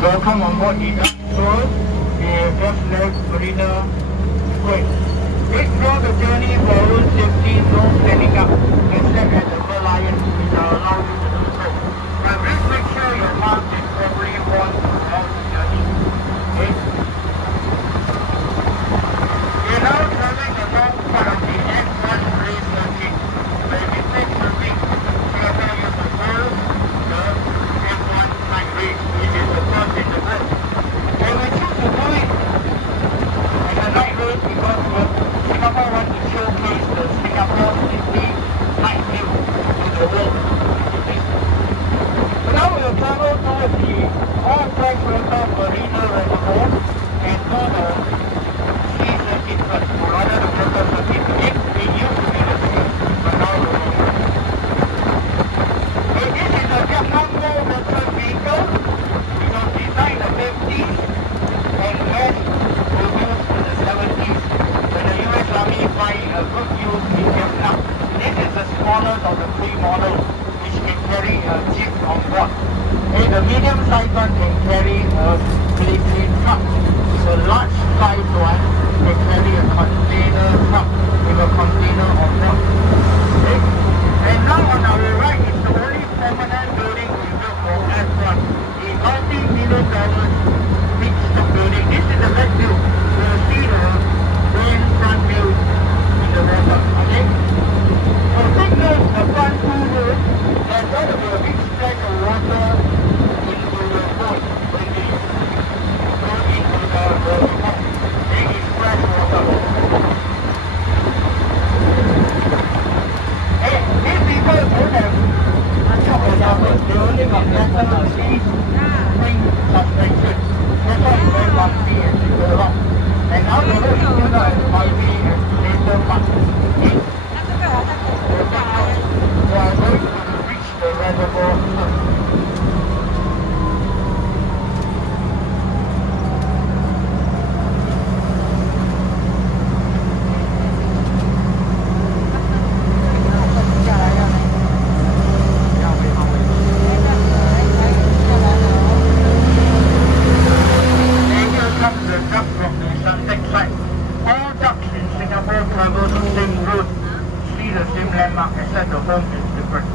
Welcome on board the Duck tour. We have just left Marina Square. Please draw the journey for road safety, no standing up, except at the Merlion, which are allowed you to do so. But please make sure your mask is properly worn throughout the journey. Okay? We are now traveling along part of the F1 race circuit, where we take the week Singapore used to hold the F1 night race, which is the first in the world. And we choose to do it in the night race because Singapore wants to showcase the Singapore City night view to the world. So now we will travel towards the all freshwater Marina Reservoir and go the sea circuit first, or rather the water circuit. It used to be the sea, but now no longer. So this is a Vietnamese veteran vehicle. It was designed in the 50s and was produced in the 70s when the US Army find a good use in Vietnam. This is the smallest of the three models which can carry a jeep on board. And the medium-sized one can carry a military truck. The large size one can carry a container truck with a container on board. Okay? And now on our right is the only permanent building we built for F1. A multi-million-dollar big stock building. This is the back view. You will see the main front view in the water. Okay? So take note, the front two rows, there's going to be a big splash of water into the boat when they go into the boat. There is fresh water. Hey, these people don't have top of the they only got metal seats, spring suspension. That's why it's very bumpy as you go along. And now the road is still not as bumpy as later parts. Okay? We are going to reach the reservoir first. Except the home is different.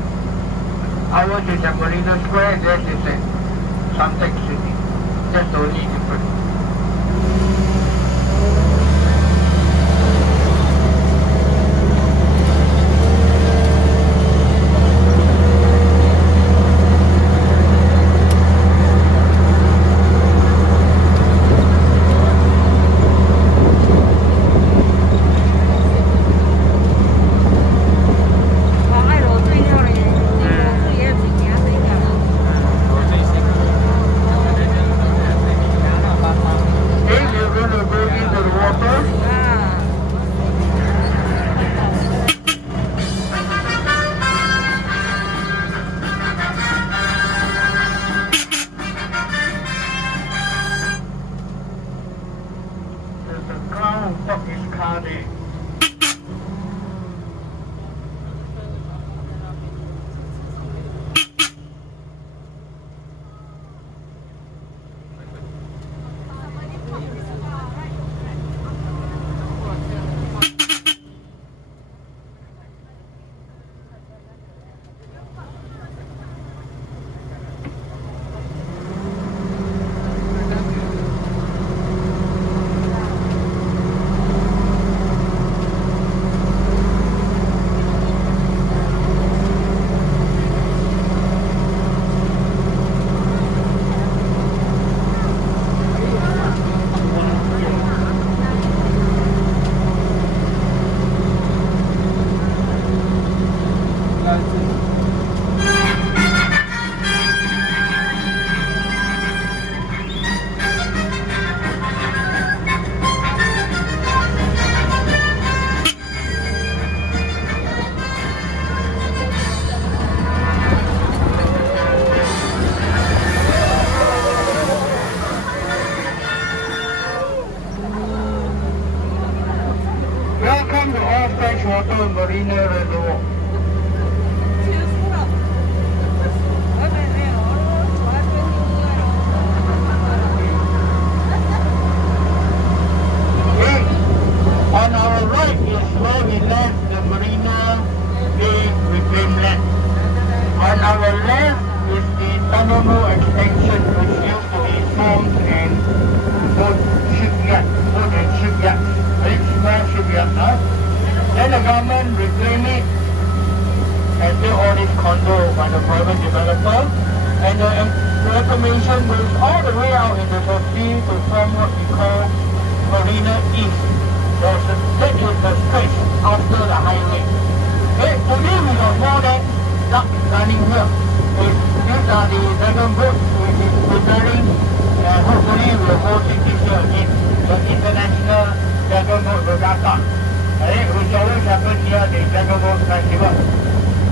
Ours is at Marina Square, theirs is at Suntec City. That's the only difference. freshwater Marina Reservoir. right is where we left the Marina Bay reclaimed land. On our left is the Tanjong Rhu extension, which used to be farms and boat and shipyard. Very small shipyard now. Then the government reclaimed it and built all these condos by the private developer. And the reclamation goes all the way out into the sea to form what we call Marina East. That is the stretch after the highway. Today we got more than duck running here. These are the dragon boats which is preparing, and hopefully we'll host it this year again, the International Dragon Boat Regatta, which always happens here, the Dragon Boat Festival.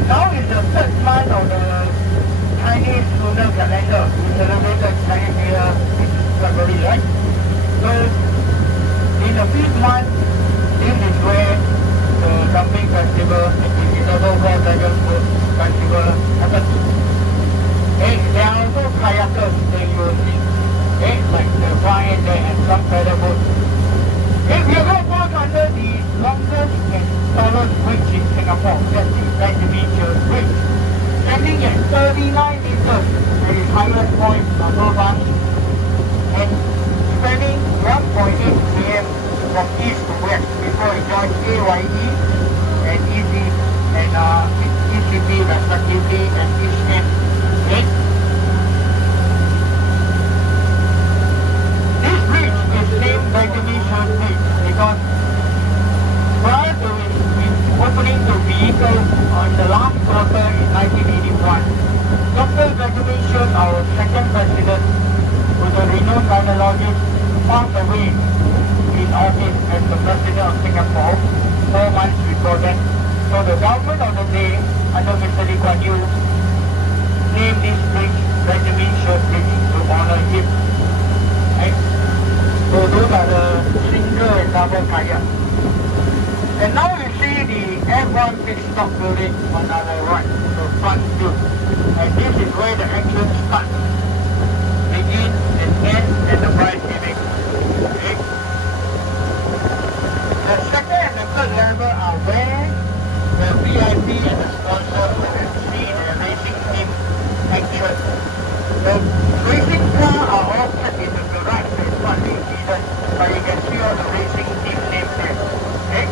Now is the third month of the Chinese lunar calendar. We celebrated Chinese New Year in February, right? So, in the fifth month, this is where the Dumping Festival, which is also called Dragon Boat Festival, happens. There are also kayakers that you will see, like the far end there and some paddle boats. We are going to walk under the longest and tallest bridge in Singapore. That's the Merlion Bridge. Standing at 39 meters at its highest point above us, and spanning 1.8 km from east to west before it joins AYE and ECP respectively and East End. This bridge is named Benjamin Sheares Bridge because prior to its opening to vehicles on the last quarter in 1981, Dr. Benjamin Sheares, our second president, who is a renowned gynecologist, passed away in office as the president of Singapore 4 months before that. So the government of the day, under Mr. Lee Kuan Yew, named this bridge Benjamin Sheares Bridge to honor him. Right? So those are the single and double kayak. And now you see the F1 pit stop building on our right, the front view. And this is where the action starts, begins and ends at the prize giving. Okay? The second and the third level are where the VIP and the sponsor can see the racing team action. The racing cars are all set in the garage, so it's not being hidden, but you can see all the racing team names there. Okay?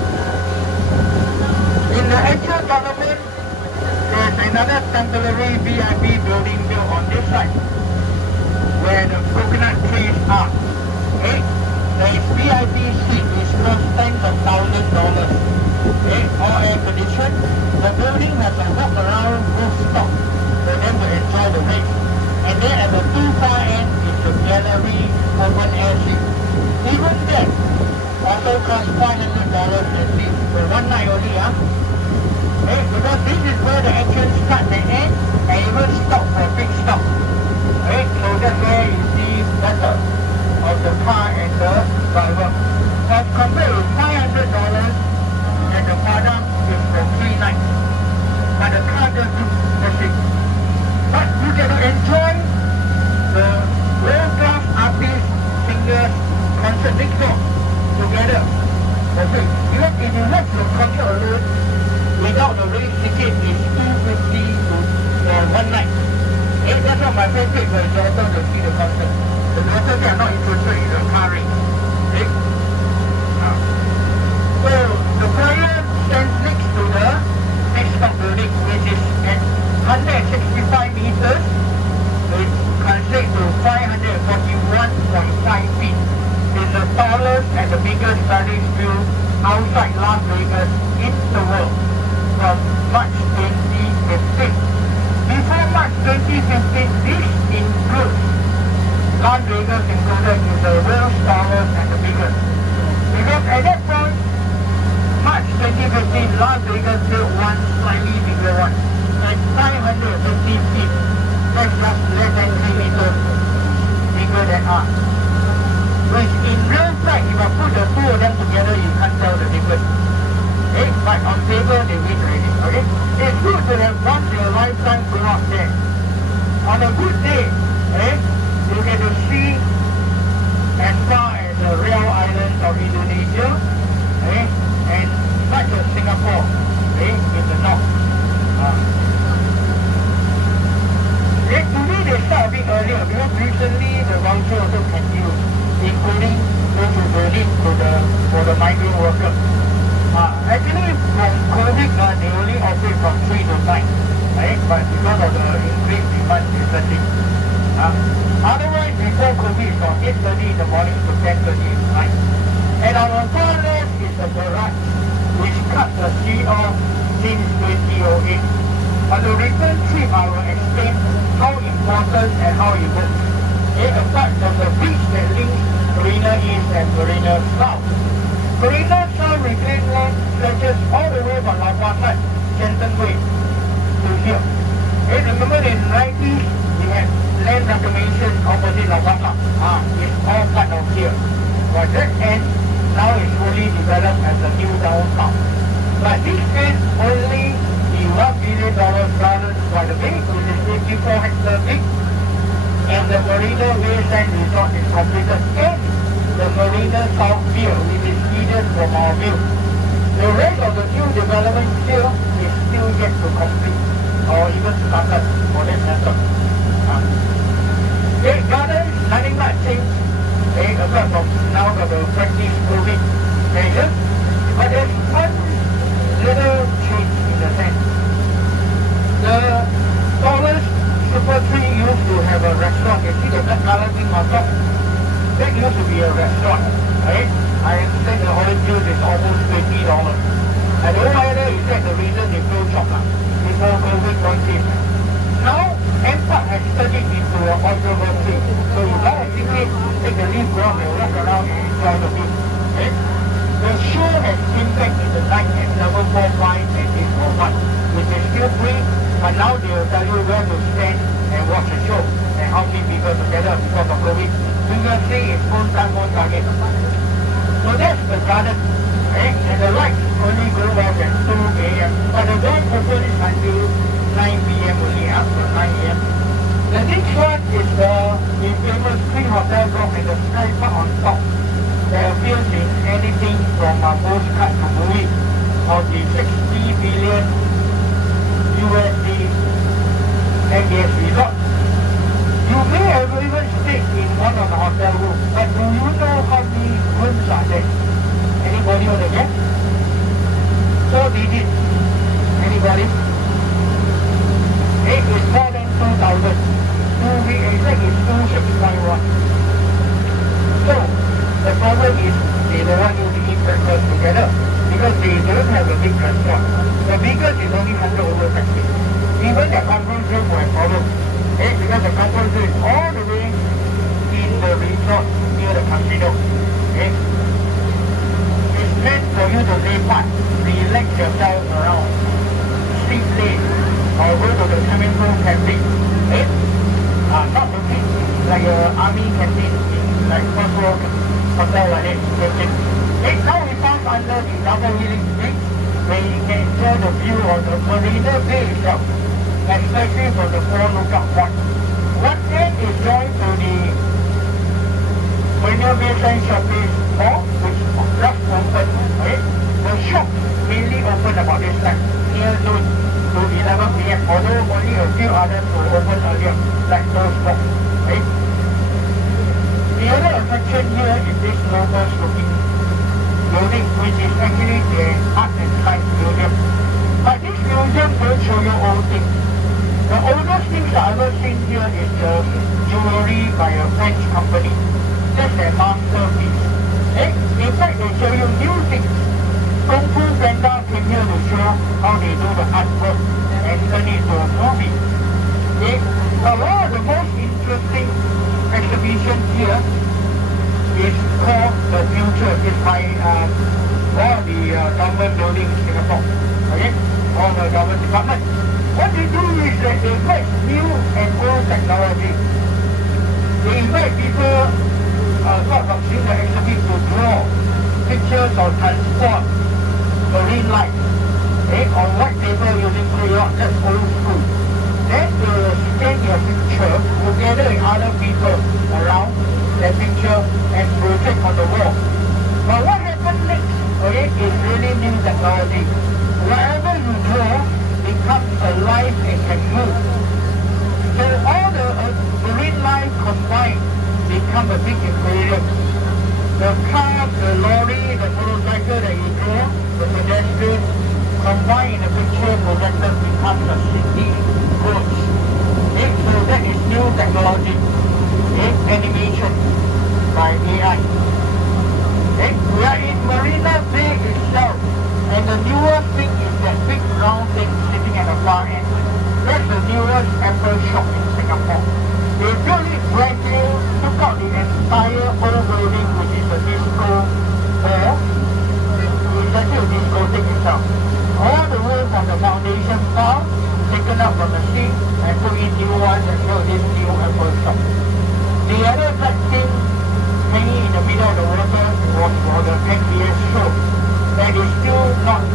In the actual tournament, there's another temporary VIP building built on this side, where the coconut trees are. Okay? There is VIP seat, which costs tens of thousands of dollars. Okay? All air conditioned. The building has a walk around rooftop for them to enjoy the race. And then at the too far end is the gallery open air seat. Even that also costs $500 a seat for one night only, Okay? Because this is where the action starts and ends, and even stop for big stop. Okay? So that's where you see better of the car and the driver. But compared with $500 and the padang is for 3 nights. But the car just that's it. But you get to enjoy the world-class artists, singers, concert next door together. That's it. Even if you watch the concert alone, without the race ticket is $250 for one night. That's what my friend paid for his daughter to see the concert. The daughter they are not interested in the car race. So the player stands next to the next stop building, which is at 165 meters, which translates to 541.5 feet. It's the tallest and the biggest Ferris wheel outside Las Vegas in the world from March 2015. Before March 2015, this includes Las Vegas included in the world's tallest and the biggest. Because at that point, March 2015, Las Vegas built one slightly bigger one at 550 feet. That's just less than 3 meters bigger than us. Which in real fact, if I put the two of them together, you can't tell the difference. Okay? But on paper, they win already. Okay? It's good to have once in a lifetime go out there. On a good day, you get to see as far as the real islands of Indonesia, and Singapore, in the north. Today they start a bit earlier because recently the voucher also can use, including go to Berlin for the migrant workers. Actually from COVID, they only operate from 3 to 9, right? But because of the increased demand, it's 30. Otherwise, before COVID, it's from 8:30 in the morning to 10:30 at night. And our far left is the barrage, which cut the sea off since 2008. On the return trip, I will explain how important and how it works. Apart from the beach that links Marina East and Marina South. Marina South reclaimed land stretches all the way from Lau Pa Sat, Shenton Way, to here. Remember in the 90s, we had land reclamation opposite Lau Pa Sat. It's all part of here. But that end, now it's fully developed as a new downtown. But this is only the $1 billion garden by the bay, which is 54 hectares big, and the Marina Bay Sands Resort is completed, and the Marina South Pier, which is hidden from our view. The rest of the new development here is still yet to complete, or even started for that matter. Garden is nothing much change, apart from now got the practice COVID measures, but there's one little change in the sense. The tallest super tree used to have a restaurant. You see the black color thing on top? That used to be a restaurant, right? I understand the orange juice is almost $20. I don't know whether is that the reason they closed shop before COVID launched. Now, MPAC has turned it into an observer tree. So you buy a ticket, take the lift ground and walk around and enjoy the view. Okay? The show has been back in the night at level 4, 5 and 801, which is still free, but now they will tell you where to stand and watch the show and how many people together because of COVID. Previously, it's full time, one target. So that's the garden. And the lights only go off at 2 a.m. But the doors open until 9 p.m. only, after 9 a.m. The next one is the famous Twin Hotel block and the sky park on top. That appears in anything from a postcard to movie of the 60 billion USD MBS resort. You may have even stayed in one of the hotel rooms, but do you know how many rooms are there? Anybody want to guess? 4 digits. Anybody? It is more than 2,000. To be exact, it's 2651. So, the problem is they don't want you to eat breakfast together because they don't have a big restaurant. The biggest is only 100 over taxi. Even the conference room will have problems. Because the conference room is all the way in the resort near the casino. It's meant for you to lay back, relax yourself around, sleep late, or go to the swimming pool camping. Not the thing like an army canteen, like first world hotel like that. Now we found under the double Helix Bridge, where you can enjoy the view of the Marina Bay itself, especially from the 4 lookout point. One end is joined to the Marina Bay Sands shopping mall, which just opened. The shop mainly open about this time, near noon to 11 p.m. Although only a few others will open earlier, like those shops. The other attraction here is this Raffles City building, which is actually the art and science museum. But this museum don't show you old things. The oldest things I've ever seen here is the jewelry by a French company. That's their masterpiece. In fact, they show you new things. Kung Fu Panda came here to show how they do the artwork and turn it into a movie. One of the most interesting exhibitions here is called The Future. It's by all the government buildings in Singapore. All the government departments. What they do is that they mix new and old technology. They invite people sort of seeing the exhibit to draw pictures or transport marine life on white paper using crayon. That's old school. Then they will scan your picture together with other people around that picture and project on the wall. But what happens next okay, is really new technology. Wherever you go, becomes alive and can move. So all the marine life combined become a big aquarium. The car, the lorry, the motorcycle that you draw, the pedestrian, combined in a picture projector becomes a city coach. Okay, so that is new technology. Okay, animation by AI. Okay, we are in Marina Bay itself, and the newest thing is that big round thing sitting at the far end. That's the newest Apple shop in Singapore. They built it brand new, took out the entire old building, which is a disco hall. It's actually a discotheque itself. All the way from the foundation down, taken up from the sea and put in new ones and built this new Apple shop. The other black thing hanging in the middle of the water was for the NBS show. That is still not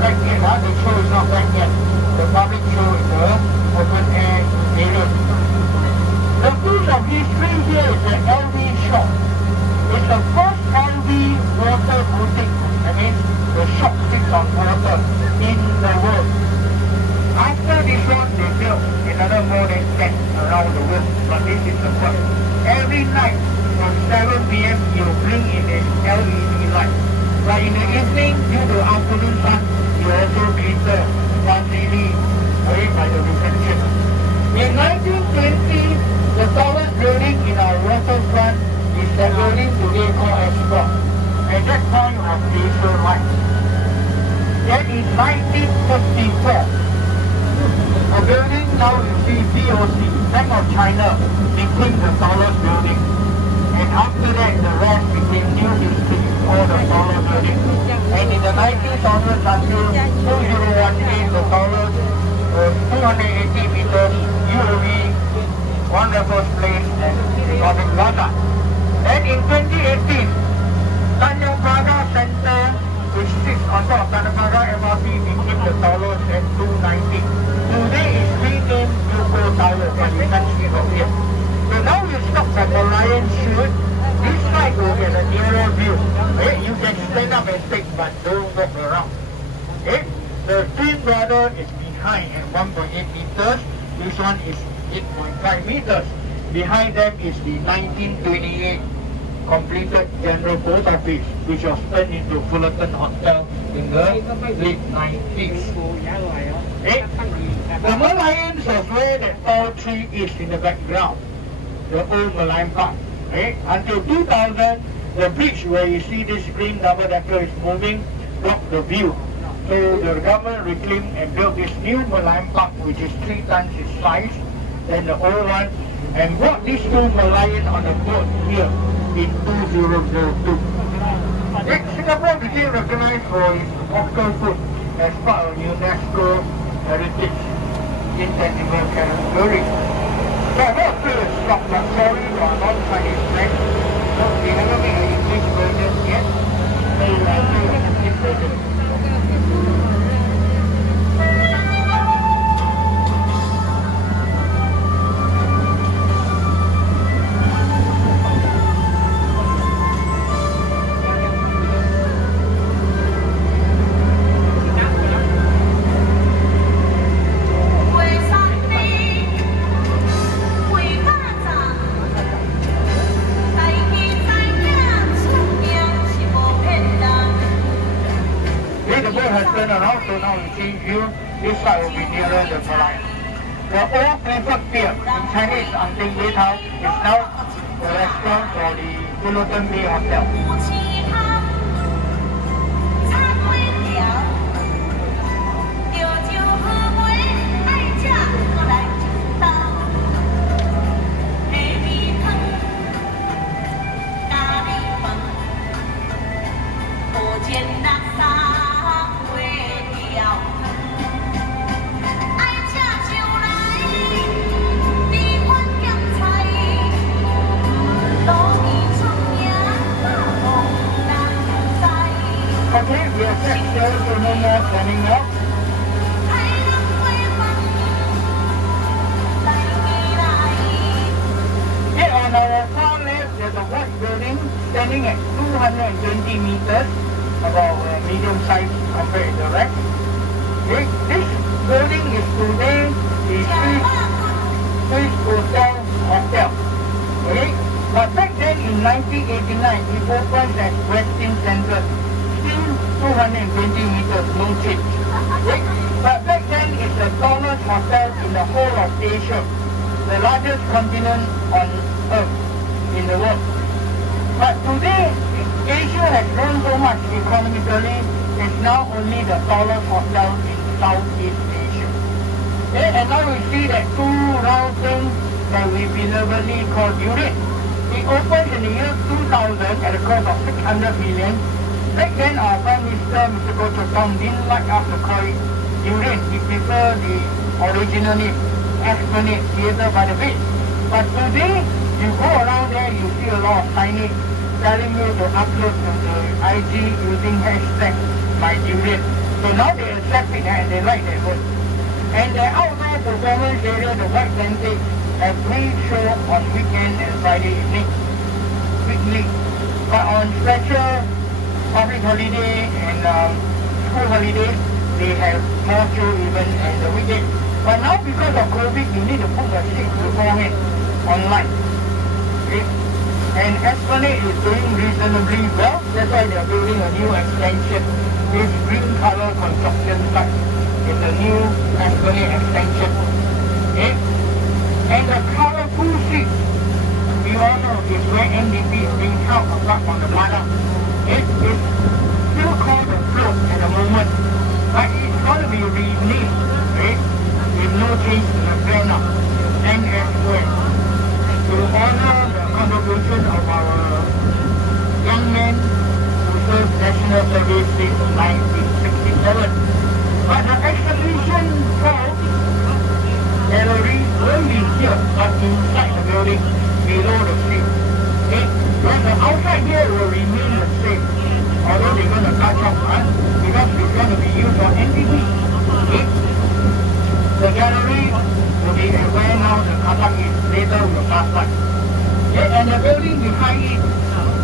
back yet. The show is not back yet. The public show is the open air area. The piece of history here is the LV shop. It's the first LV water boutique. That means the shop sits on water in the world. After this one, they built another more than 10 around the world. But this is the first. Every night from 7 p.m. you bring in a LED light. But in the evening, due to afternoon sun, you also glitter constantly away by the reception. In 1920, the tallest building in our waterfront is the building today called Esplanade. At that point of diesel light. Then in 1954, a building now you see BOC, Bank of China, became the tallest building. And after that, the rest became new history, all the taller buildings. And in the 19th onwards until 2018, the tallest was 280 meters, UOV, One Raffles Place, and Republic Plaza. Then in 2018, Tanjong Rhu Center, which sits on top of Tanjong Rhu MRT, became the tallest at 290. Today is renamed DUKW Tower, as you can see from here. So now you stop at the Lion Shoot. This side will get a nearer view. Okay, you can stand up and take, but don't walk around. Okay, the twin brother is behind at 1.8 meters. This one is 8.5 meters. Behind them is the 1928 completed General Post Office, which was turned into Fullerton Hotel in the late 90s. Okay, the Merlions was where the tall tree is in the background. The old Merlion Park. Okay? Until 2000, the bridge where you see this green double-decker is moving, blocked the view. So the government reclaimed and built this new Merlion Park, which is 3 times its size than the old one, and brought these two Merlion on a boat here in 2002. Singapore became recognized for its hawker food as part of UNESCO Heritage Intangible category. So I'm not sure it's stopped, but sorry to our non-Chinese friends. So they never made an English version yet. So I do an English version. So now we change view, this side will be nearer the Merlion. The old Clifford Pier, in Chinese Anting Bay Town, is now the restaurant for the Fullerton Bay Hotel. Okay, we are set here, so no more standing up. Here on our far left, there's a white building standing at 220 meters. about medium size compared to the rest. Okay. This building is today the Swiss Hotel. Okay. But back then in 1989, it opened as Westin Center, still 220 meters, no change. Okay. But back then it's the tallest hotel in the whole of Asia, the largest continent on Earth in the world. But today, Asia has grown so much economically, it's now only the tallest hotel in Southeast Asia. Okay, and now we see that two round things that we benevolently call durian. It opened in the year 2000 at a cost of 600 million. Back then, our Prime Minister, Mr. Goh Chok Tong, didn't like us to call it durian. He preferred the original name, Esplanade, Theatre by the Bay. But today, you go around there, you see a lot of signage telling you to upload to the IG using hashtag #MyDurian. So now they accept it and they like that word. And the outdoor performance area, the white tentage, have free show on weekend and Friday evening, weekly. But on special public holiday and school holidays, they have more show even in the weekend. But now because of COVID, you need to book a seat beforehand online. Okay. And Esplanade is doing reasonably well. That's why they are building a new extension. This green color construction site is the new Esplanade extension. Okay. And the colorful seat, we all know is where NDP is being held apart from the Mala. It is still called the Float at the moment, but it's going to be renamed, okay, with no change to the plan now. NS Square, to honor the contribution of our young men who served national service since 1967. But the exhibition hall gallery will be here, but inside the building, below the seat. Okay? But the outside here will remain the same, although they're going to touch up, because it's going to be used for NTV. Okay? The gallery will be where now the car park is, later will pass by. Okay? And the building behind it,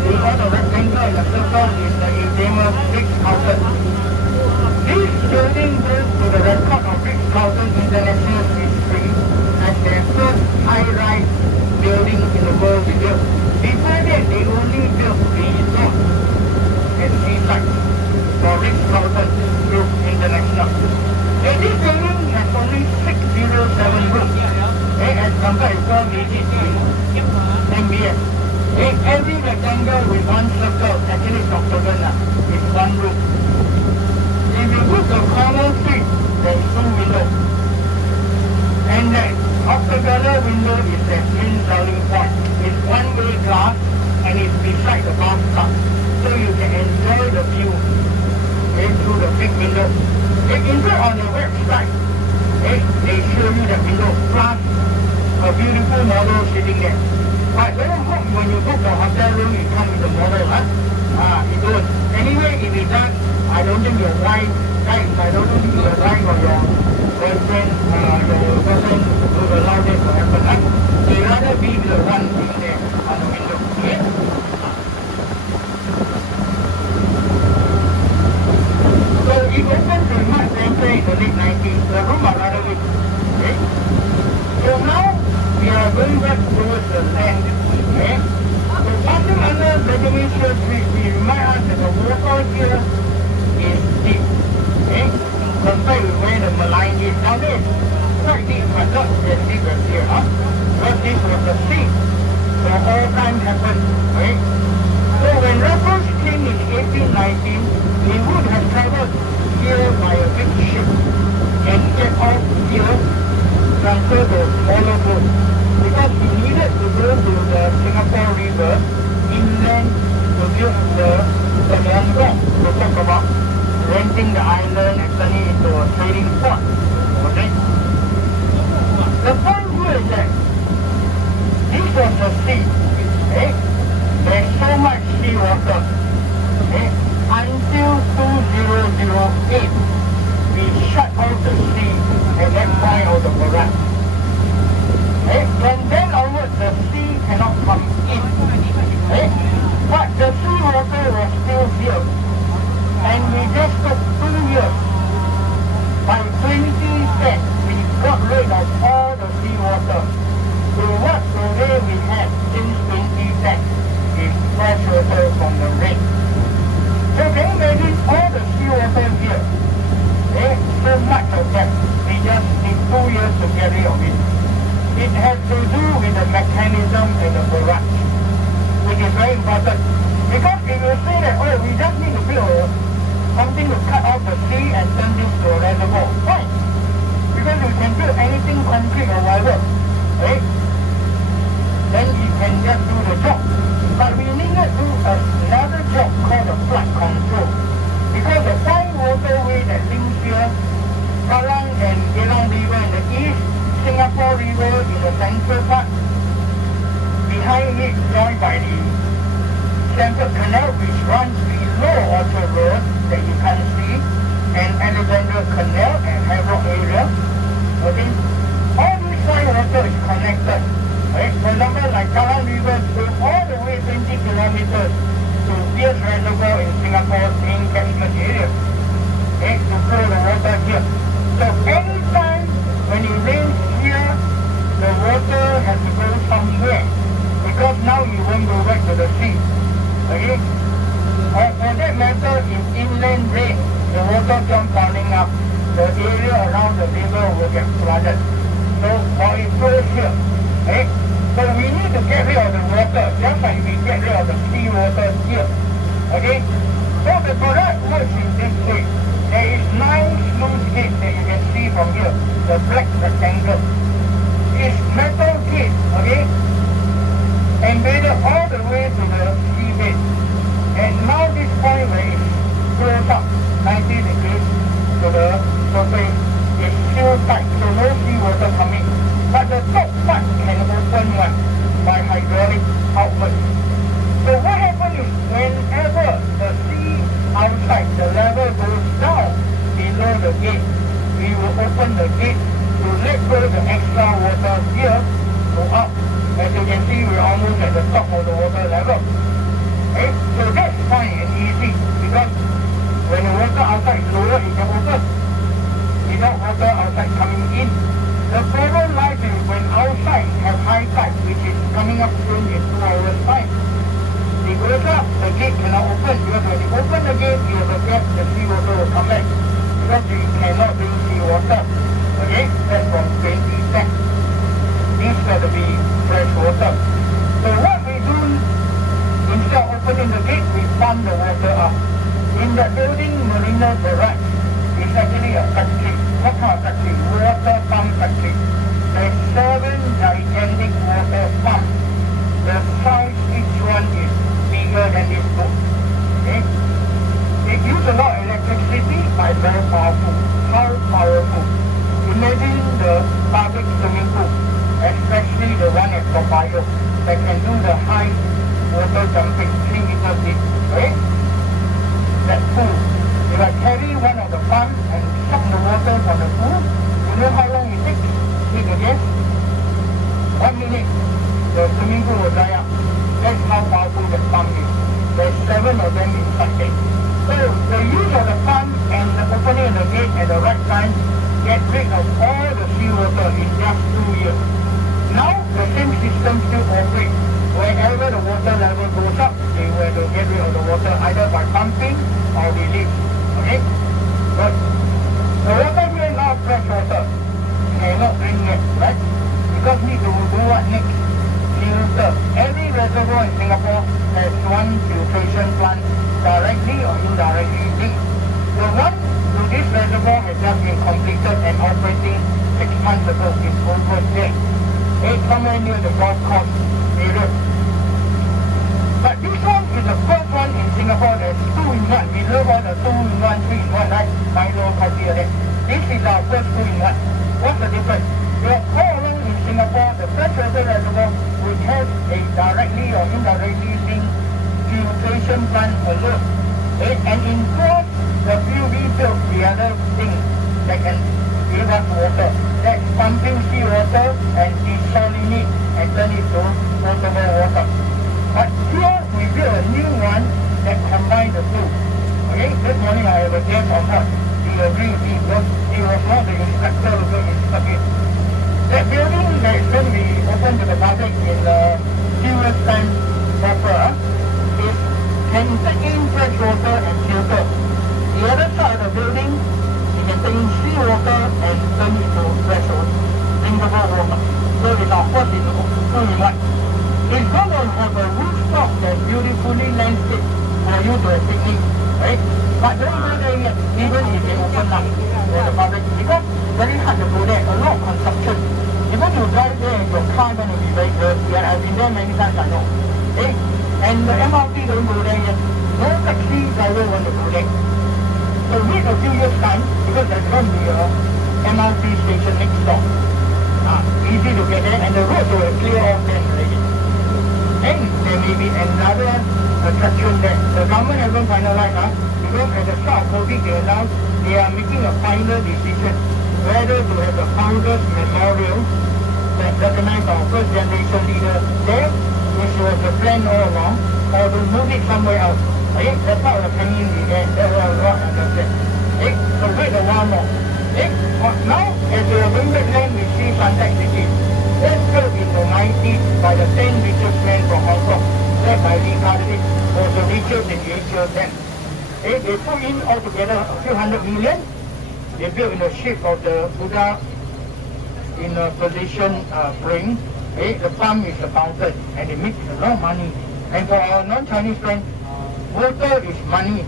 with all the rectangle and the circle, is the famous Ritz-Carlton. This building goes to the record of Ritz-Carlton International history as their first high-rise building in the world to build. Before that, they only built the resort and seaside for Ritz-Carlton Group International. And this building has only 607 rooms, as compared to 4 digits in MBS. Every rectangle with one circle, actually it's octagon, is one room. If you put the corner street, there is 2 windows. And that octagonal window is the main selling point. It's one-way glass and it's beside the bathtub. So you can enjoy the view through the big window. In fact, on the website, they show you the window plus a beautiful model sitting there. But don't hope when you book the hotel room, it comes with the model, it don't. Anyway, if it does, I don't think your wife, guys, I don't think your wife or your boyfriend, your girlfriend will allow this to happen. They rather be the one sitting there on the window. Okay? So it opened in March in the late 90s. The room are rather big. Okay? So now we are going back towards the land. Okay? So passing under Benjamin Sheares Street, we remind us that the water here is deep. Okay? Compared with where the Merlion is. Now this quite deep, but not as deep as here. Because this was the sea. So all time happened. Okay? So when Raffles came in 1819, he would have traveled here by a big ship and get off here, transfer to smaller boat. Because he needed to go to the Singapore River inland to build the Tanjong Rhu to talk about renting the island and turning it into a trading port. Okay? The point here is that this was the sea. Okay? There's so much sea water. Okay? Until 2008, we shut off the sea at that point of the barrage. Okay? From then onwards, the sea cannot come in. Okay? But the sea water was still here. mechanism and the barrage, which is very important. Because if you say that, oh, we just need to build something to cut off the sea and turn this to a reservoir, fine. Because you can build anything concrete or whatever, right? Then you can just do the job. But we need to do another job called the flood control. Because the 5 waterway that links here, Kallang and Geylang River in the east, Singapore River in the central part, behind it joined by the Stamford Canal, which runs below Orchard Road that you can see, and Alexandra Canal and Havelock area. Okay, all these 5 water is connected. Right? For example, like Kallang River goes all the way 20 kilometers to Sheares Reservoir in Singapore's main catchment area. Okay, to flow the water here. So anytime when it rains here, the water has to go somewhere, because now you won't go back to the sea. Okay? Or for that matter, if inland rain, the water comes running up, the area around the river will get flooded. So while it flows here, okay? So we need to get rid of the water, just like we get rid of the sea water here. Okay? So the product works in this way. There is 9 sluice gates that you can see from here, the black rectangle. It's metal gate, okay? Embedded all the way to the seabed. And now this point where it flows up 90 degrees to the surface is sealed tight, so no seawater coming. But the top part can open one by hydraulic outlet. So what happens is, whenever the sea outside, the level goes down below the gate, we will open the gate to let go the extra water here go up. As you can see, we're almost at the top of the water level. Okay? So that's fine and easy, because when the water outside is lower, it can open without water outside coming in. The problem lies is when outside have high tide, which is coming up soon in 2 hours time. It goes up, the gate cannot open, because when you open the gate, you have a gap, the seawater will come back, because you cannot bring seawater. Okay, that's from 2010. This got to be fresh water. So what we do, instead of opening the gate, we pump the water up. In the building, Marina Garage is actually a factory. What kind of factory? Water pump factory. There's 7 gigantic water pumps. The size, each one is bigger than this boat. Okay? It uses a lot of electricity, but very powerful. How powerful? Imagine the public swimming pool, especially the one at Toa Payoh, that can do the high water jumping 3 meters deep. Okay? That pool, if I carry one of the pumps and suck the water from the pool, you know how long it takes? Take a guess? 1 minute. The swimming pool will dry up. That's how powerful the pump is. There's 7 of them inside it. So the use of the pump and the opening of the gate at the right time get rid of all the seawater in just 2 years. Now the same system still operates. Wherever the water level goes up, they will get rid of the water either by pumping or release. Okay? But the water here is not fresh water. Cannot drink it, right? Because need to do what next? Filter. Every reservoir in Singapore has one filtration plant, directly or indirectly linked. The one to this reservoir has just been completed and operating 6 months ago in Gold there. It's somewhere near the golf course area. But this one is the first one in Singapore that's 2-in-1. We love all the 2-in-1, 3-in-1, right? Milo, coffee, like that. This is our first 2-in-1. What's the difference? Well, all along in Singapore, the freshwater reservoir which has a directly or indirectly linked filtration plant alone. And in plus, the PUB built the other thing that can give us water. That's pumping seawater and desalinate and turn it to potable water. But here we built a new one that combines the two. Okay, this morning I have a guest on board. He agreed with me because he was not the instructor who instructed it. That building that is going to be open to the public in few years time proper is can take in fresh water and filter. The other side of the building, you can take in seawater and turn it to fresh water, drinkable water. So it's our first in 2-in-1. It's going to have a rooftop that's beautifully landscaped for you to have picnic, right? But don't go there yet, even if they open up for the public, because very hard to go there, a lot of construction. Even you drive there, your car going to be very dirty, and I've been there many times, I know. Okay? And the MRT don't go there yet. No taxi driver want to go there. So wait a few years time, because there's going to be a MRT station next door. Easy to get there, and the roads will clear off then already. And there may be another attraction that the government haven't finalized, because at the start of COVID they announced they are making a final decision whether to have a founders memorial that recognize our first generation leader there, which was the plan all along, or to move it somewhere else. Okay? That's not a hanging in the air, that's what I understand. Okay? So wait a while more. Okay? Now, as we are going back then, we see Suntec City. That's built in the 90s by the 10 richest men from Hong Kong, led by Lee Cardiff, was the richest in Asia then. Okay? They put in altogether a few hundred million. They built in the shape of the Buddha in a position praying. Okay? The palm is a fountain, and they make a lot of money. And for our non-Chinese friends, water is money,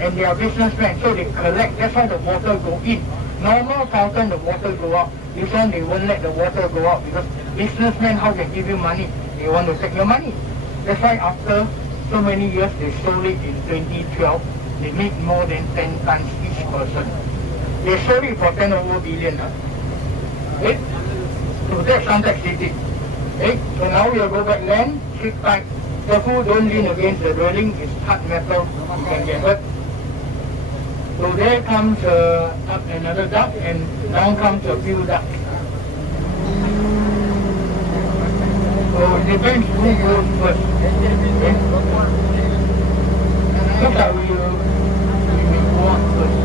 and they are businessmen, so they collect. That's why the water go in. Normal fountain, the water go out. This one, they won't let the water go out, because businessmen, how they give you money? They want to take your money. That's why after so many years, they sold it in 2012. They make more than 10 tons each person. They sold it for 10 over billion. Okay? So that's Suntec City. Okay? So now we'll go back land, sit tight. Careful, don't lean against the railing, it's hard metal, you can get hurt. So there comes up another duck, and down comes a few ducks. So it depends who goes first. Okay? Looks like we will go on first.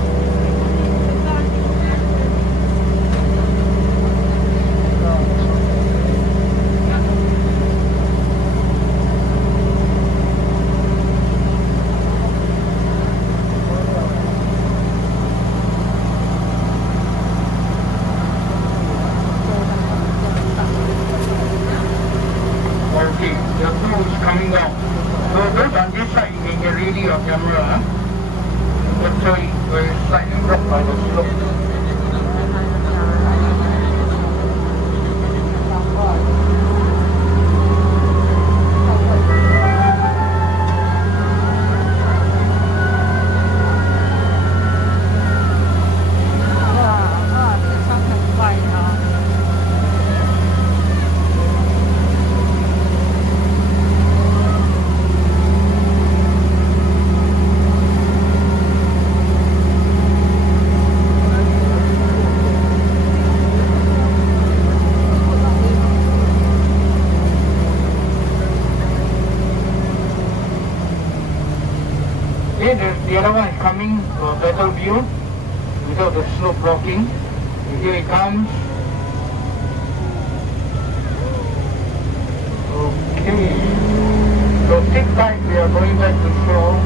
The other one is coming to a better view without the slope blocking. Here it comes. Okay. So sit tight, we are going back to shore.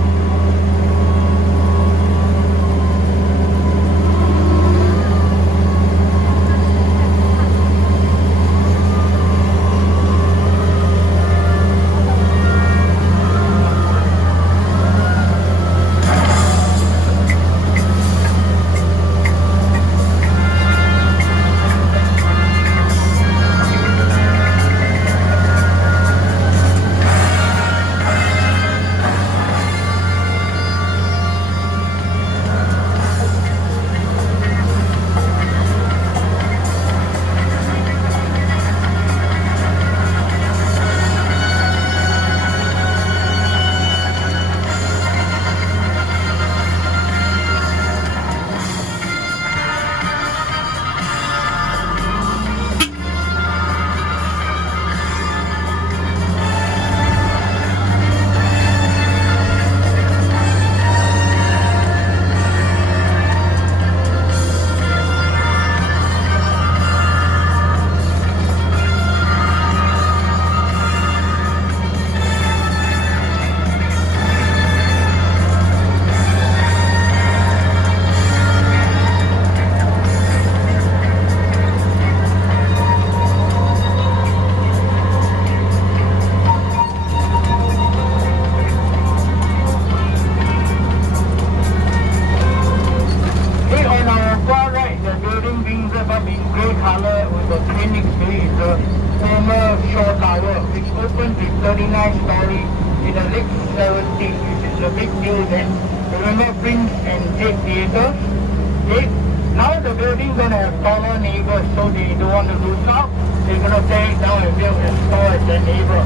39-story in the late 70s, which is a big deal then. Remember Prince and Jade Theatre? Okay? Now the building gonna have taller neighbors, so they don't want to lose out. They're gonna tear it down and build a store at their neighbor.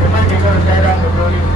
They might be gonna tear down the building.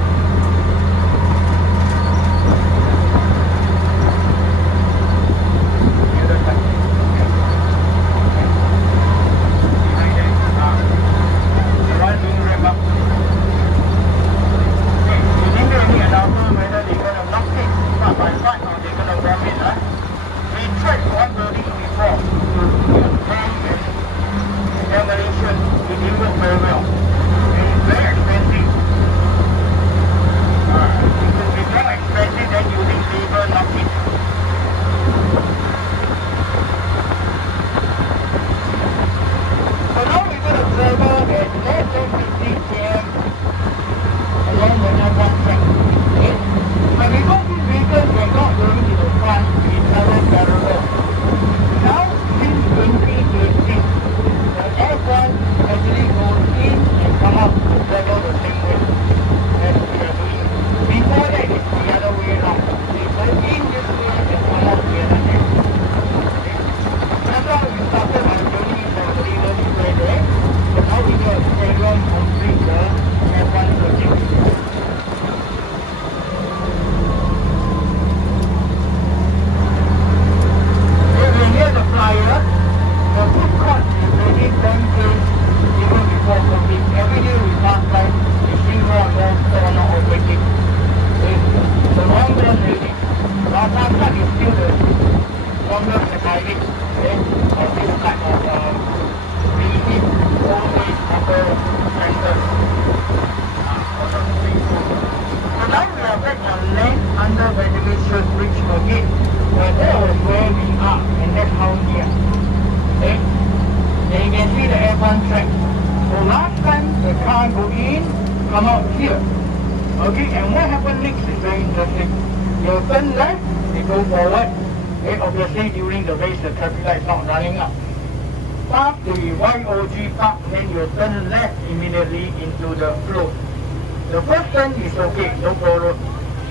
The first turn is okay, no problem.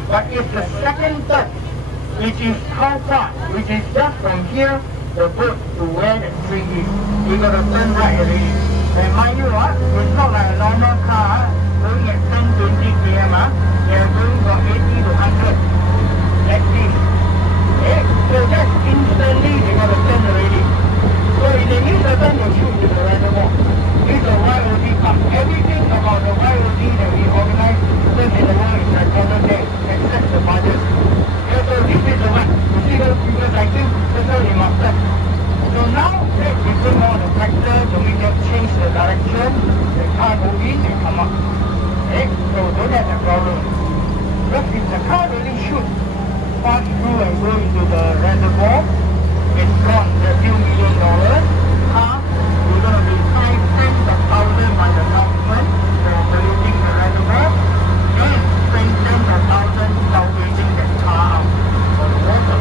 But it's the second turn, which is how far, which is just from here, the boat to where the tree is. You gotta turn right already. And mind you what, it's not like a normal car going at 10-20 km. They're going from 80 to 100. Like this. Okay? So just instantly they gotta turn already. So if they miss the turn, they shoot to the reservoir. This is a YOD park. Everything about the YOD that we organize turn in the world is recorded there, except the budget. Yeah, so this is the one. You see those people like this? That's how they must turn. So now, we bring on the tractor to make them change the direction. The car go in and come out. Okay? So don't have that problem. But if the car really should pass through and go into the reservoir, it's gone. The few $1 million car, we're going to be fined tens of thousands by the government for polluting the reservoir and spend tens of thousands salvaging that car out for the water.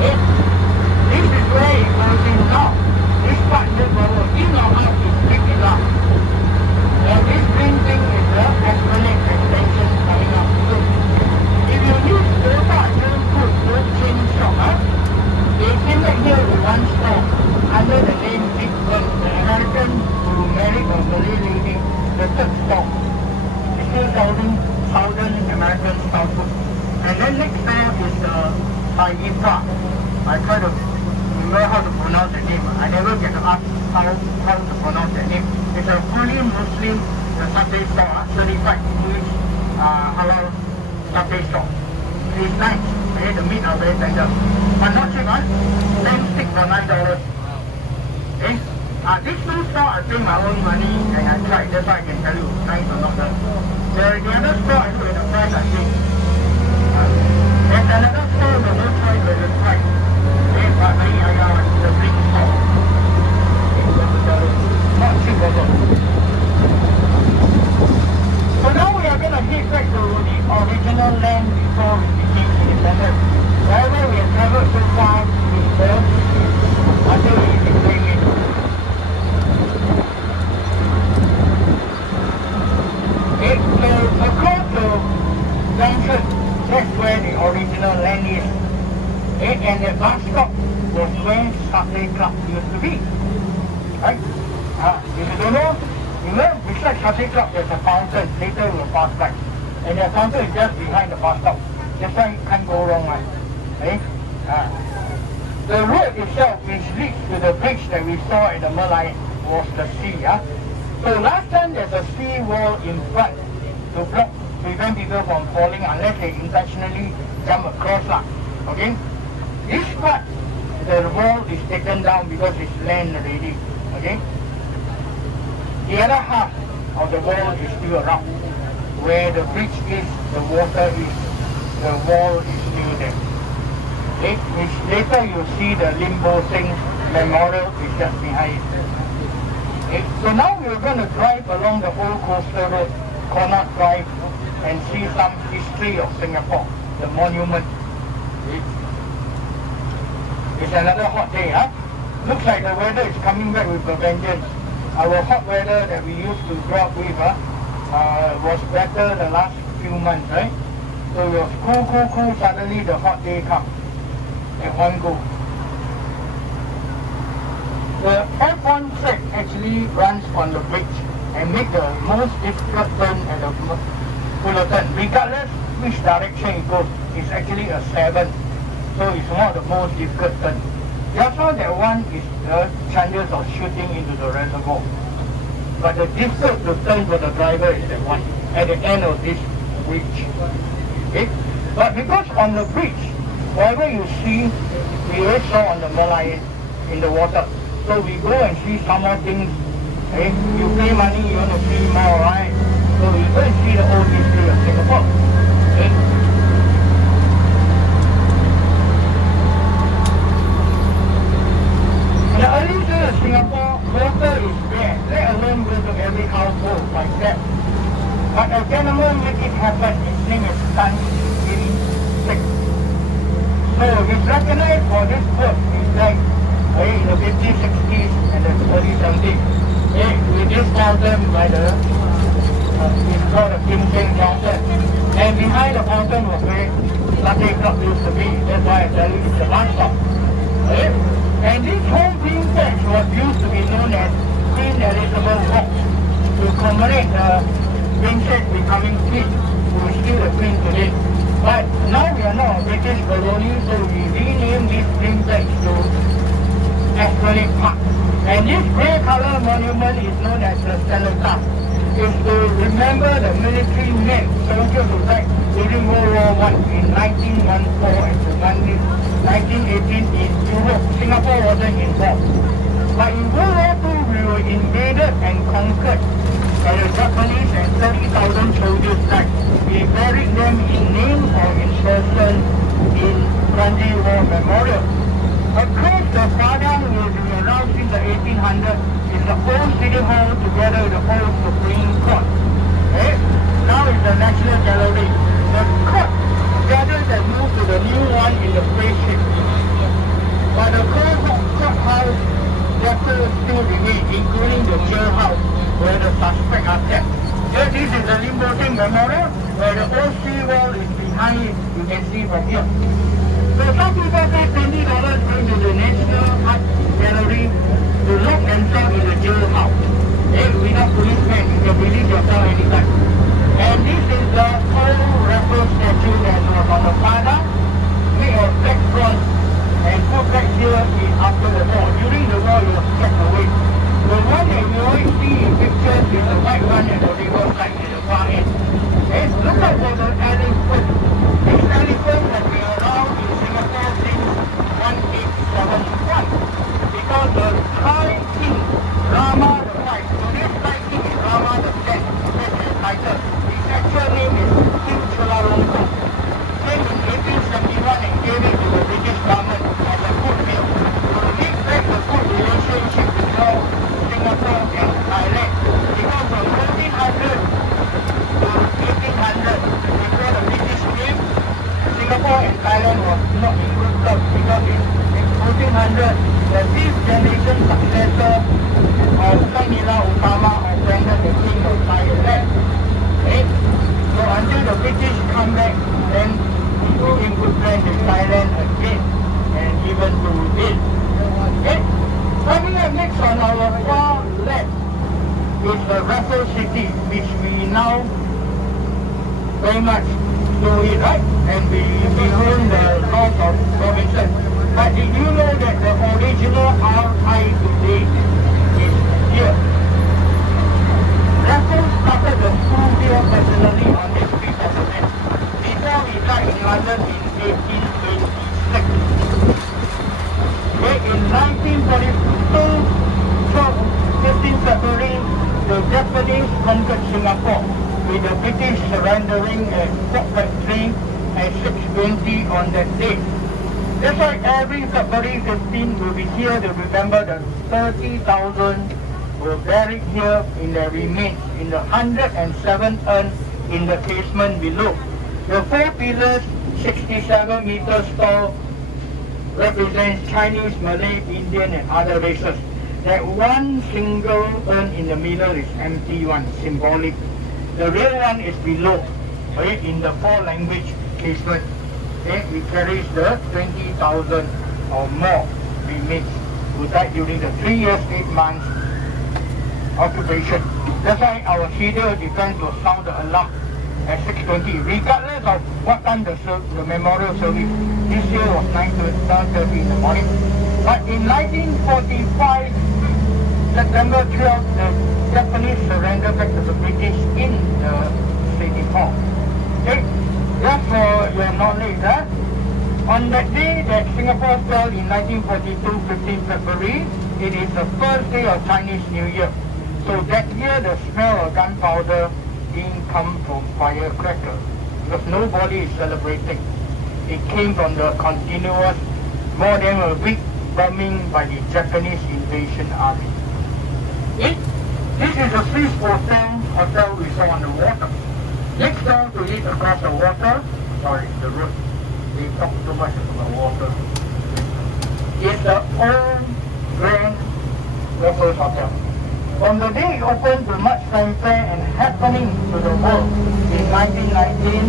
Okay? This is where it goes in now. This part just over in or out is big enough. And this green thing is the Esplanade extension coming up. So if you use Toyota Food, those chain shop, they came back here with one store under the name Big One, the American who married a Malay lady, the third store. They still selling thousand American style food. And then next door is the Thai Park. I try to remember how to pronounce the name. I never get to ask how to pronounce the name. It's a fully Muslim Sunday store, certified Jewish halal Sunday store. It's nice. Okay, the meat are very tender. But not cheap, huh? Same stick for $9. Okay? This two store I pay my own money and I tried. That's why I can tell you nice or not. The other store I look at the price I think. There's another store with no choice with the price. But I got the big store. Not cheap at all. So now we are going to head back to the original land before we became independent. Wherever we have traveled so far, we serve until we became it. And the bus stop was where Suntec Club used to be. Right? If you don't know, beside Suntec Club there's a fountain. Later we will pass by. And the fountain is just behind the bus stop. That's why you can't go wrong, right? Okay? The road itself which leads to the bridge that we saw at the Merlion was the sea. So last time there's a sea wall in front to prevent people from falling unless they intentionally jump across. Okay? This part, the wall is taken down because it's land already. Okay? The other half of the wall is still around. Where the bridge is, the water is, the wall is still there. Okay? Which later you see the Limbo Singh Memorial is just behind it. Okay? So now we're going to drive along the old coastal road, Connaught Drive, and see some history of Singapore, the monument. Okay? It's another hot day, Looks like the weather is coming back with a vengeance. Our hot weather that we used to grow up with was better the last few months, right? So it was cool, suddenly the hot day comes at one go. The F1 track actually runs on the bridge and make the most difficult turn at the Fullerton. Regardless which direction it goes, it's actually a 7. So it's one of the most difficult turns. Just now that one is the chances of shooting into the reservoir. But the difficult to turn for the driver is that one, at the end of this bridge. Okay? But because on the bridge, whatever you see, we always saw on the Merlion in the water. So we go and see some more things. Okay? You pay money, you want to see more, right? So we go and see the old history of Singapore. Okay? In the early days of Singapore, water is there, let alone go to every household like that. But a gentleman make it happen. His name is Tanjong Rhu. So he's recognized for this work. He's like in the 50s, 60s, and the early 70s. We just called them by the it's called the Kim Seng Fountain. And behind the fountain was where Suntec Club used to be. That's why I tell you it's the bus stop. And this whole green patch was used to be known as Queen Elizabeth Walk to commemorate the princess becoming queen, who is still a queen today. But now we are not a British colony, so we renamed this green patch to Esplanade Park. And this grey colour monument is known as the Cenotaph. It's to remember the military men, soldiers who died during World War I in 1914 and 1918 in Europe. Singapore wasn't involved. But in World War II, we were invaded and conquered by the Japanese and 30,000 soldiers died. We buried them in name or in person in Tanjong Rhu Memorial. Across the Padang, which we around since the 1800s, is the old City Hall together with the old Supreme Court. Okay? Now is the National Gallery. The court gathered and moved to the new one in the spaceship. But the courthouse therefore still remains, including the jailhouse where the suspects are kept. Here, this is the Limbo Singh Memorial, where the old sea wall is behind it. You can see from here. So some people pay $20 going to the National Art Gallery to lock themselves in the jailhouse. Without policemen, you can release yourself anytime. And this is the old Raffles statue that was on the Padang, made of black bronze and put back here after the war. During the war, it was kept away. The one that you always see in pictures is the white one at the riverside at the far end. Look out for the elephant. This elephant has been around in Singapore since 1871 because the Thai king, Rama the Five, so this Thai king is Rama the Tenth, that's his title. His actual name is King Chulalongkorn. Came in 1871 and gave it to the British government as a good deal to make back the good relationship between Singapore and Thailand. Because from 1400 to 1800, before the British came, Singapore and Thailand was not in good terms because in 1400, the 5th generation successor of Kanila Utama offended the king of Thailand. So until the British come back, then we became good friends with Thailand again. Merlion to build. Okay? Coming up next on our far left is the Raffles City, which we now very much know it, right? And we own the north of provinces. But did you know that the original RI today is here? Raffles started the school here personally on this piece of land before he died in London in 1826. Okay, in 1942, 15 February, the Japanese conquered Singapore, with the British surrendering at Fort Factory at 6:20 on that day. That's why every February 15 will be here to remember the 30,000 were buried here in their remains in the 107 urn in the basement below. The 4 pillars, 67 meters tall, represents Chinese, Malay, Indian and other races. That one single urn in the middle is empty one, symbolic. The real one is below, okay, in the 4 language basement. Okay, it carries the 20,000 or more remains who died during the 3 years, 8 months occupation. That's why our civil defense will sound the alarm at 6:20, regardless of what time the memorial service. This year was 9:30 in the morning. But in 1945, September 12th, the Japanese surrendered back to the British in the City Hall. Okay, just for your knowledge, on that day that Singapore fell in 1942, 15 February, it is the first day of Chinese New Year. So that year the smell of gunpowder didn't come from firecracker, because nobody is celebrating. It came from the continuous, more than a week, bombing by the Japanese invasion army. This is a Swiss hotel we saw on the water. Next door to it across the water, sorry, the road. They talk too much about water. It's the old Grand Raffles Hotel. From the day it opened to much fanfare and happening to the world in 1919,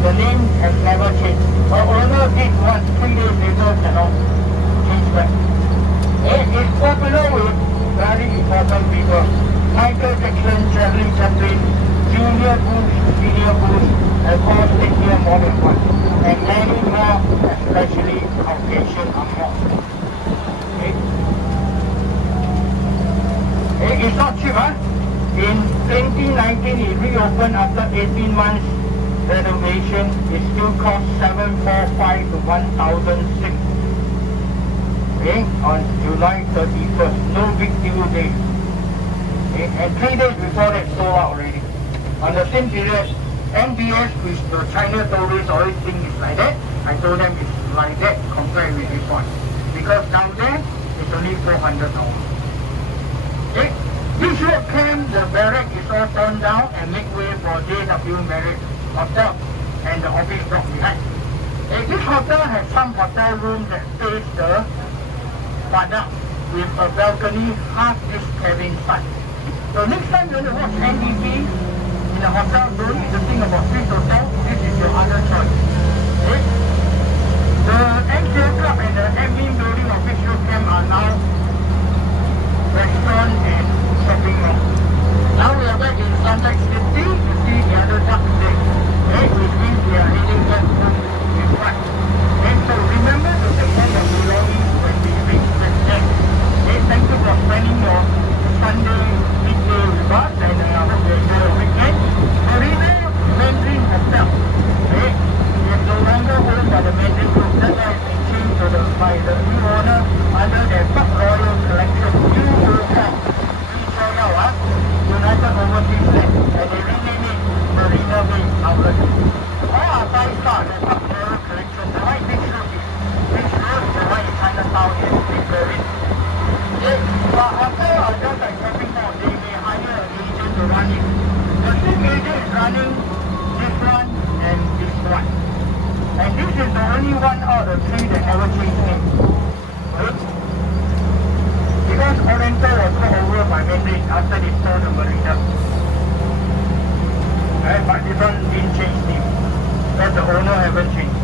the name has never changed. Our owner did once, 3 days later cannot change back. It is popular with very important people. Michael Jackson, Charlie Chaplin, Junior Bush, Senior Bush, have all stayed here more than once. And many more, especially Caucasian Angmoh. It's not cheap, huh? In 2019, it reopened after 18 months renovation. It still cost $745 to $1,006. Okay, on July 31st, no big deal day. Okay, and 3 days before that, sold out already. On the same period, MBS, which the China tourists always think is like that, I told them it's like that compared with this one. Because down there, it's only $400. Okay. This road camp, the barrack is all torn down and make way for DUKW Marriott Hotel and the office block behind. This hotel has some hotel rooms that face the paddock with a balcony half this cabin size. So next time you want to watch NDP in a hotel, don't need to think about Swiss Hotel, this is your other choice. Okay. The NCL Club and the admin building of this road camp are now restaurant and shopping mall. Now we are back in Suntec City to see the other duck today. Okay, which means we are heading back home with right. And so remember to take care of belongings when we reach the end. Okay, thank you for spending your Sunday weekday with us, and I hope you enjoy your weekend. Marina Mandarin Hotel. Okay, it's no longer owned by the Mandarin Group. That has been changed to by the new owner under their Top Royal Collection. United Overseas Land, and they rename it Marina Bay Sands. All are 5-star and top royal collection. The right big road is Beach Road, the right in Chinatown is Big Berlin. Yes, but hotel are just like shopping mall. They may hire an agent to run it. The same agent is running this one and this one. And this is the only one out of 3 that never changed name. Because Oriental was got over by Mandarin after they sold the marina. Right, but this one didn't change name. Because the owner haven't changed.